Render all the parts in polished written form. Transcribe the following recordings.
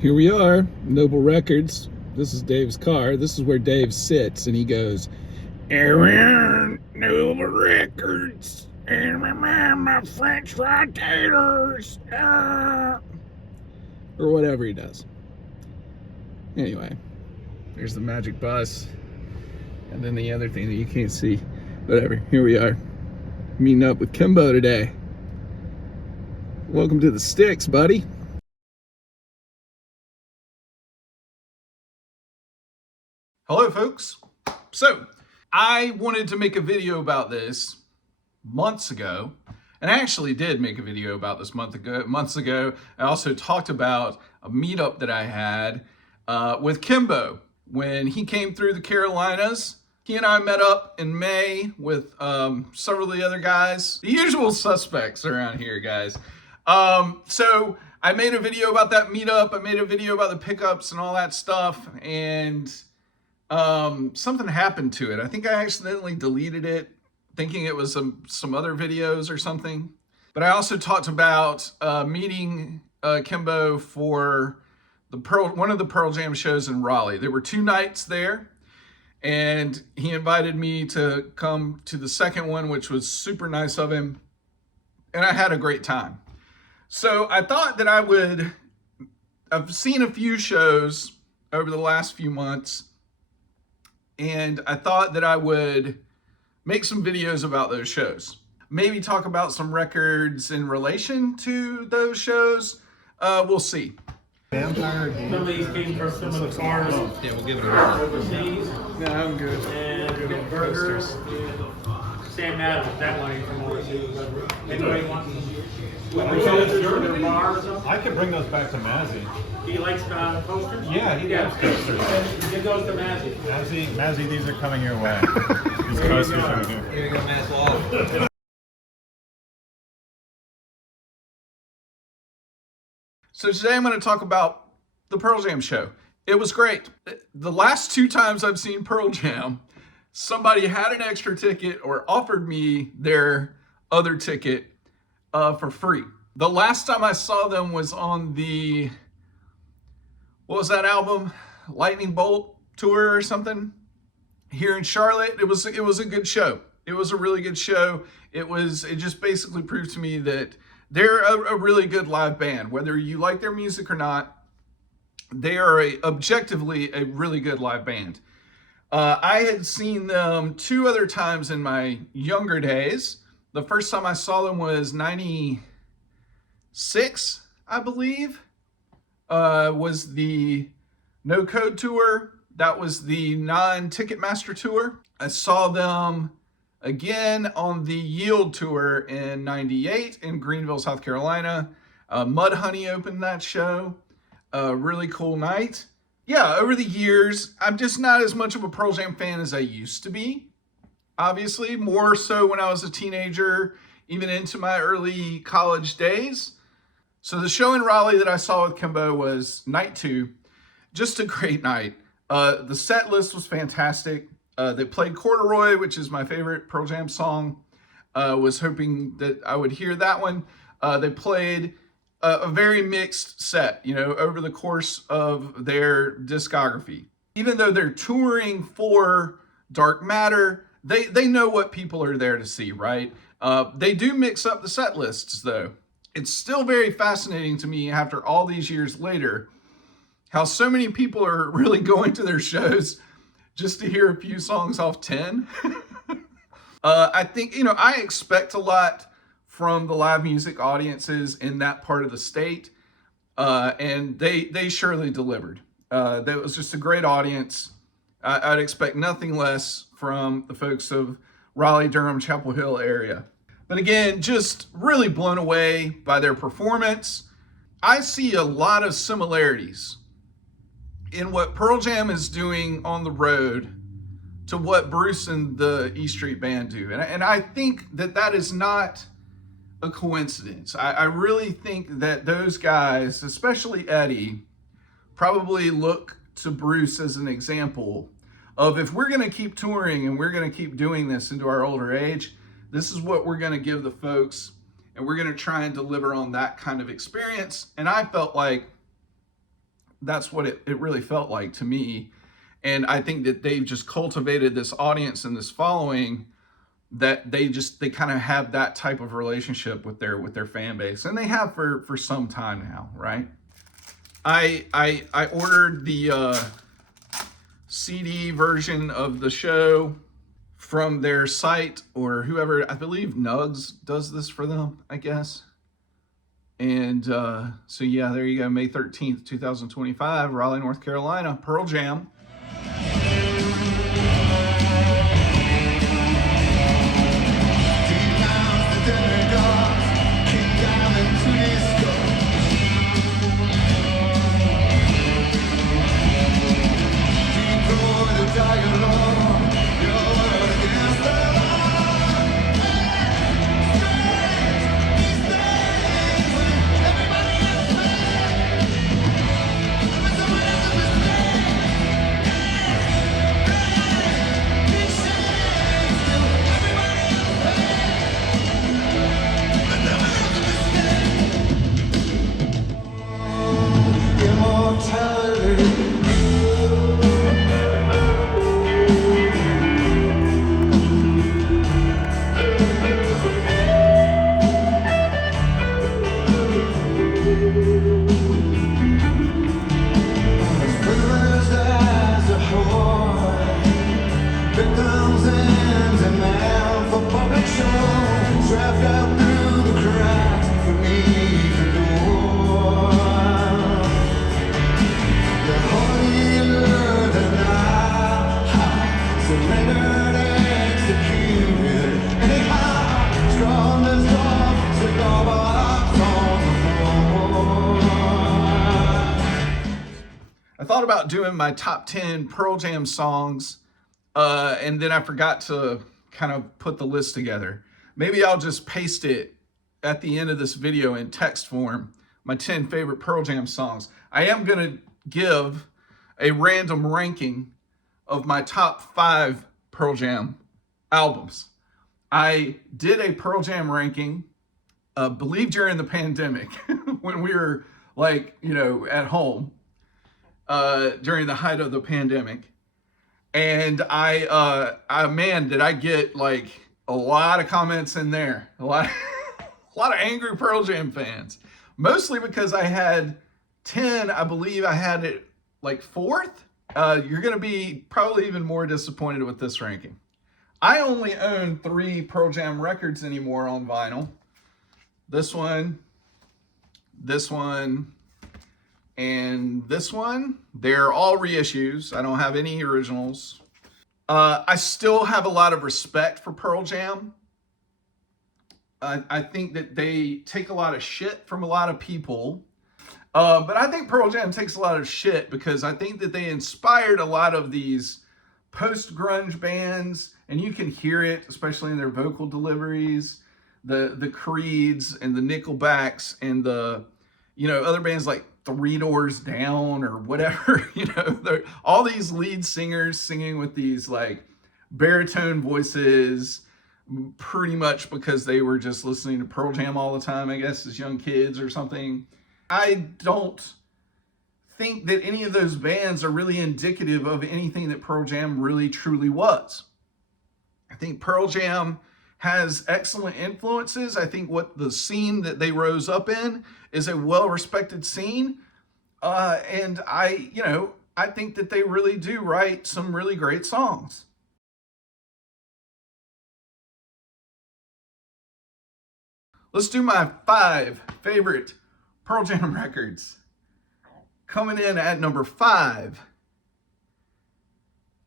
Here we are, Noble Records. This is Dave's car. This is where Dave sits, and he goes, "Around Noble Records, and my French fry taters," or whatever he does. Anyway, there's the magic bus, and then the other thing that you can't see. Whatever. Here we are, meeting up with Kimbo today. Welcome to the sticks, buddy. Hello folks. So I wanted to make a video about this months ago, and I actually did make a video about this months ago. I also talked about a meetup that I had with Kimbo when he came through the Carolinas. He and I met up in May with several of the other guys, the usual suspects around here, guys. So I made a video about that meetup. I made a video about the pickups and all that stuff, and something happened to it. I think I accidentally deleted it, thinking it was some other videos or something. But I also talked about meeting Kimbo for one of the Pearl Jam shows in Raleigh. There were 2 nights there, and he invited me to come to the second one, which was super nice of him, and I had a great time. So I thought that I've seen a few shows over the last few months, and I thought that I would make some videos about those shows. Maybe talk about some records in relation to those shows. We'll see. Some of these came from some of the cars. Yeah, we'll give it a whirl. Overseas. No, I'm good. And get burgers. Sam Adams, that one from overseas. Anybody want posters for their bar or something? I could bring those back to Mazzy. He likes posters? Yeah, he loves coasters. Give those to Mazzy. Mazzy, these are coming your way. These coasters are here. Here you go, Matt. So today I'm going to talk about the Pearl Jam show. It was great. The last 2 times I've seen Pearl Jam, somebody had an extra ticket or offered me their other ticket for free. The last time I saw them was on the, what was that album? Lightning Bolt tour or something here in Charlotte. It was a good show. It was a really good show. It just basically proved to me that they're a really good live band. Whether you like their music or not, they are objectively a really good live band. I had seen them 2 other times in my younger days. The first time I saw them was 96, I believe. Was the No Code tour. That was the non-Ticketmaster tour. I saw them again on the Yield tour in 98 in Greenville, South Carolina. Mudhoney opened that show. Really cool night. Yeah, over the years, I'm just not as much of a Pearl Jam fan as I used to be. Obviously, more so when I was a teenager, even into my early college days. So the show in Raleigh that I saw with Kimbo was night 2. Just a great night. The set list was fantastic. They played Corduroy, which is my favorite Pearl Jam song. Was hoping that I would hear that one. They played a very mixed set, over the course of their discography. Even though they're touring for Dark Matter, they know what people are there to see, right? They do mix up the set lists, though. It's still very fascinating to me after all these years later how so many people are really going to their shows just to hear a few songs off 10. I think, I expect a lot from the live music audiences in that part of the state, and they surely delivered. That was just a great audience. I'd expect nothing less from the folks of Raleigh, Durham, Chapel Hill area. But again, just really blown away by their performance. I see a lot of similarities in what Pearl Jam is doing on the road to what Bruce and the E Street Band do. And I think that is not a coincidence. I really think that those guys, especially Eddie, probably look to Bruce as an example of, if we're going to keep touring and we're going to keep doing this into our older age, this is what we're going to give the folks, and we're going to try and deliver on that kind of experience. And I felt like that's what it really felt like to me. And I think that they've just cultivated this audience and this following that they kind of have that type of relationship with their fan base, and they have for some time now, right? I ordered the CD version of the show from their site, or whoever, I believe Nugs does this for them, I guess. And so yeah, there you go, May 13th, 2025, Raleigh, North Carolina, Pearl Jam. Thought about doing my top 10 Pearl Jam songs, and then I forgot to kind of put the list together. Maybe I'll just paste it at the end of this video in text form, my 10 favorite Pearl Jam songs. I am going to give a random ranking of my top 5 Pearl Jam albums. I did a Pearl Jam ranking, believe during the pandemic, when we were like, at home. During the height of the pandemic, and man, did I get like a lot of comments in there, a lot of angry Pearl Jam fans, mostly because I had 10, I believe I had it like 4th. You're gonna be probably even more disappointed with this ranking. I only own 3 Pearl Jam records anymore on vinyl. This one, and this one. They're all reissues. I don't have any originals. I still have a lot of respect for Pearl Jam. I think that they take a lot of shit from a lot of people. But I think Pearl Jam takes a lot of shit because I think that they inspired a lot of these post-grunge bands, and you can hear it, especially in their vocal deliveries, the Creeds and the Nickelbacks and the, other bands like Three Doors Down or whatever, all these lead singers singing with these like baritone voices, pretty much because they were just listening to Pearl Jam all the time, I guess, as young kids or something. I don't think that any of those bands are really indicative of anything that Pearl Jam really truly was. I think Pearl Jam has excellent influences. I think what the scene that they rose up in is a well-respected scene. And I think that they really do write some really great songs. Let's do my 5 favorite Pearl Jam records. Coming in at number 5.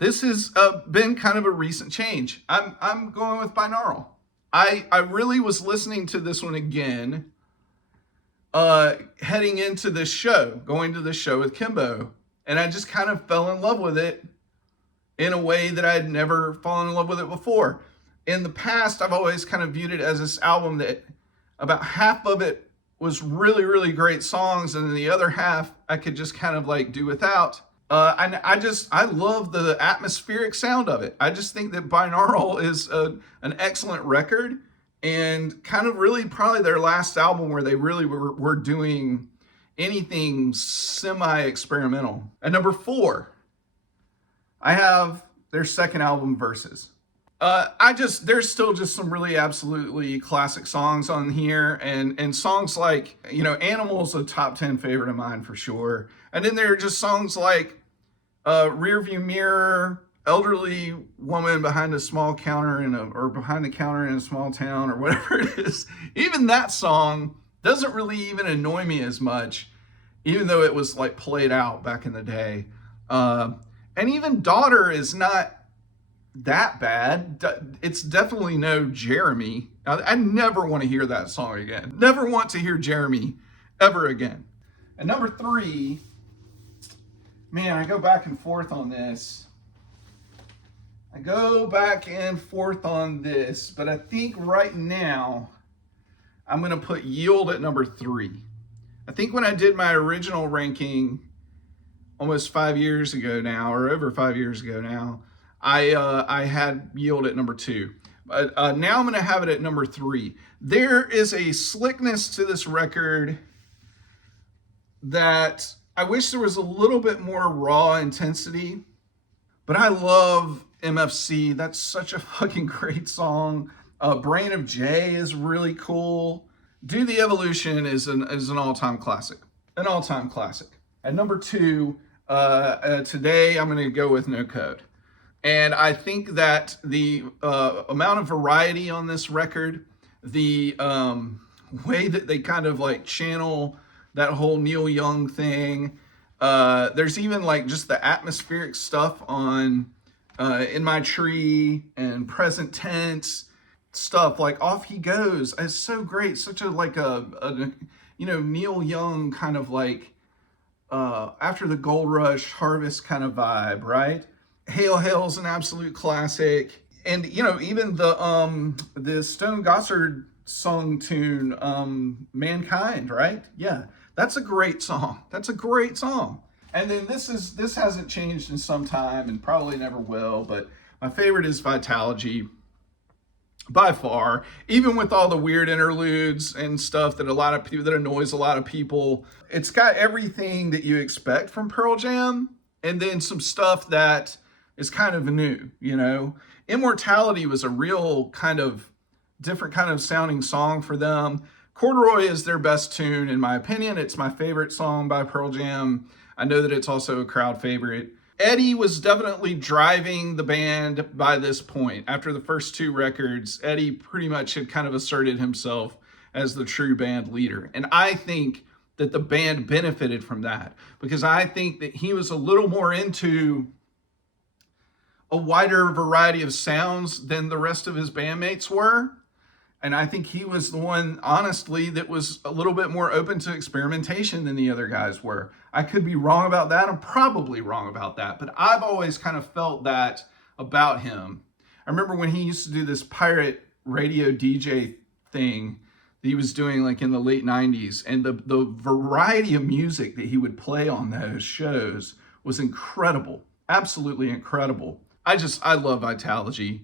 This has been kind of a recent change. I'm going with binaural. I really was listening to this one again, heading into this show, going to this show with Kimbo, and I just kind of fell in love with it in a way that I had never fallen in love with it before. In the past, I've always kind of viewed it as this album that about half of it was really, really great songs, and then the other half I could just kind of like do without. I love the atmospheric sound of it. I just think that Binaural is an excellent record, and kind of really probably their last album where they really were doing anything semi-experimental. At number 4, I have their second album, Versus. There's still just some really absolutely classic songs on here, and songs like, Animal's a top 10 favorite of mine for sure. And then there are just songs like Rearview Mirror, Elderly Woman Behind a Small Counter or Behind the Counter in a Small Town, or whatever it is. Even that song doesn't really even annoy me as much, even though it was like played out back in the day. And even Daughter is not that bad. It's definitely no Jeremy. I never want to hear that song again. Never want to hear Jeremy ever again. And number 3, man, I go back and forth on this. But I think right now I'm going to put Yield at number 3. I think when I did my original ranking almost 5 years ago now, or over 5 years ago now, I had Yield at number 2. But now I'm going to have it at number 3. There is a slickness to this record that I wish there was a little bit more raw intensity. But I love MFC. That's such a fucking great song. Brain of J is really cool. Do the Evolution is an all-time classic. An all-time classic. At number 2, today I'm going to go with No Code. And I think that the amount of variety on this record, the way that they kind of like channel that whole Neil Young thing, there's even like just the atmospheric stuff on In My Tree and Present Tense stuff, like Off He Goes. It's so great. Such a like a Neil Young kind of like after the gold rush harvest kind of vibe, right? Hail Hail's an absolute classic. And even the Stone Gossard song tune, Mankind, right? Yeah, that's a great song. And then this hasn't changed in some time and probably never will, but my favorite is Vitalogy by far, even with all the weird interludes and stuff that annoys a lot of people. It's got everything that you expect from Pearl Jam, and then some stuff that is kind of new, Immortality was a real kind of different kind of sounding song for them. Corduroy is their best tune, in my opinion. It's my favorite song by Pearl Jam. I know that it's also a crowd favorite. Eddie was definitely driving the band by this point. After the first 2 records, Eddie pretty much had kind of asserted himself as the true band leader. And I think that the band benefited from that, because I think that he was a little more into a wider variety of sounds than the rest of his bandmates were. And I think he was the one, honestly, that was a little bit more open to experimentation than the other guys were. I could be wrong about that. I'm probably wrong about that. But I've always kind of felt that about him. I remember when he used to do this pirate radio DJ thing that he was doing like in the late 90s. And the variety of music that he would play on those shows was incredible. Absolutely incredible. I love Vitalogy.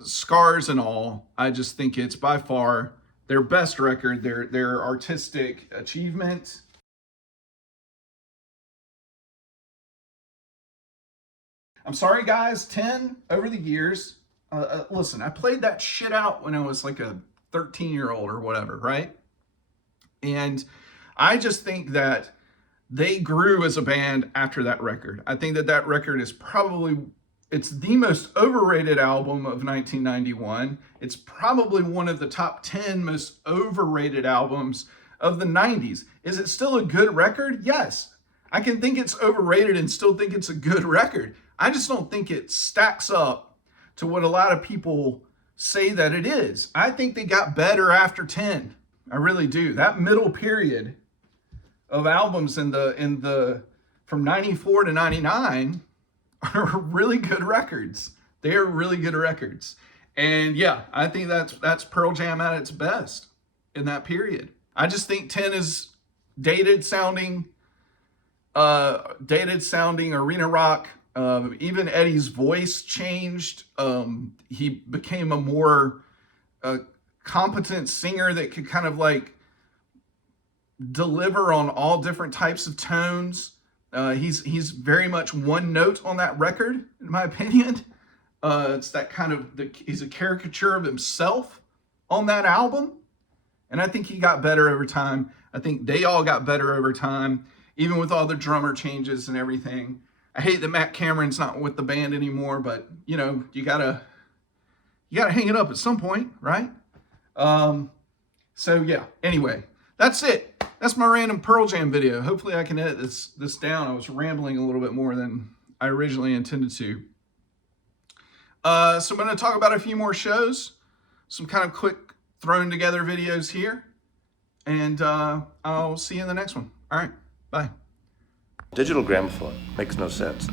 Scars and all, I just think it's by far their best record, their artistic achievement. I'm sorry guys, 10 over the years. Listen, I played that shit out when I was like a 13-year-old or whatever, right? And I just think that they grew as a band after that record. I think that record is it's the most overrated album of 1991. It's probably one of the top 10 most overrated albums of the 90s. Is it still a good record? Yes. I can think it's overrated and still think it's a good record. I just don't think it stacks up to what a lot of people say that it is. I think they got better after 10. I really do. That middle period of albums from 94 to 99 are really good records. They are really good records. And yeah, I think that's Pearl Jam at its best in that period. I just think 10 is dated sounding arena rock. Even Eddie's voice changed. He became a more competent singer that could kind of like deliver on all different types of tones. He's very much one note on that record, in my opinion. It's that kind of, he's a caricature of himself on that album. And I think he got better over time. I think they all got better over time, even with all the drummer changes and everything. I hate that Matt Cameron's not with the band anymore, but you know, you gotta hang it up at some point, right? So yeah, anyway, that's it. That's my random Pearl Jam video. Hopefully I can edit this down. I was rambling a little bit more than I originally intended to. So I'm going to talk about a few more shows, some kind of quick thrown together videos here, and I'll see you in the next one. All right, bye. Digital gramophone makes no sense.